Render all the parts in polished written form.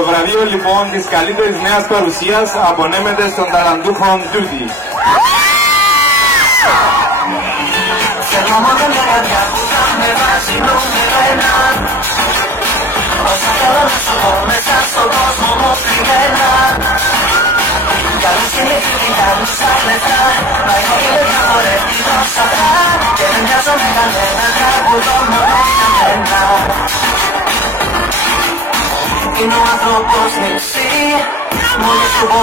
Το βραβείο λοιπόν της καλύτερης νέας παρουσίας απονέμεται στον ταλαντούχο Ντούτι. Θέλω μόνο μια καρδιά που θα με βάζει νούμερο ένα. Όσα θέλω να σου πω μέσα στον κόσμο μου κρυμμένα. Κι άλλους είναι φίλοι, κι άλλους τα λεφτά. Μα εγώ είμαι διαφορετικός αυτά. Και δεν μοιάζομαι κανένα, τραγουδώ μόνο για μένα. Είναι ο άνθρωπος νησί, μου λες του πω.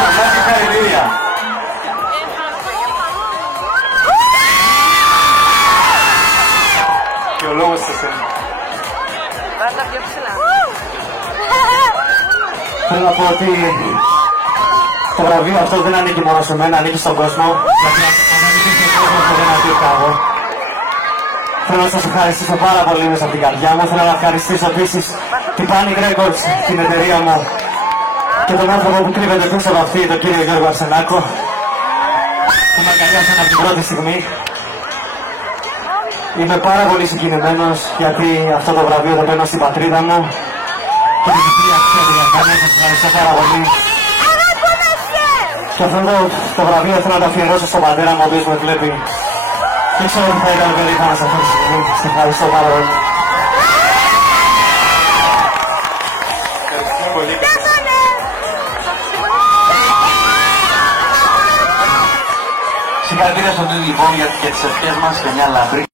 Πολλά συγχαρητήρια. Και ο λόγος σε σένα. Πάντα πιο ψηλά. Θέλω να πω ότι το βραβείο αυτό δεν ανήκει μόνο σε μένα, ανήκει στον κόσμο. Γιατί αν ανήκει στον κόσμο αυτό δεν ανήκει εγώ. Θέλω να σας ευχαριστήσω πάρα πολύ μέσα από την καρδιά μου. Θέλω να ευχαριστήσω επίσης την Panic Records, την εταιρεία μου, και τον άνθρωπο που κρύβεται πίσω από αυτή, τον κύριο Γιώργο Αρσενάκο, που με αγκαλιάσαν από την πρώτη στιγμή. Είμαι πάρα πολύ συγκινημένος γιατί αυτό το βραβείο το παίρνω στην πατρίδα μου και την κυρία αξία του Λαχάνη. Σας ευχαριστώ πάρα πολύ. Και αυτό το βραβείο θέλω να το αφιερώσω στον πατέρα μου, ο οποίος με βλέπει. Και ξέρω ότι θα ήταν περήφανος αυτή τη στιγμή. Σας ευχαριστώ πάρα πολύ. Συγχαρητήρια στον Τούτι λοιπόν για τις ευχές μας και μια λαμπρή.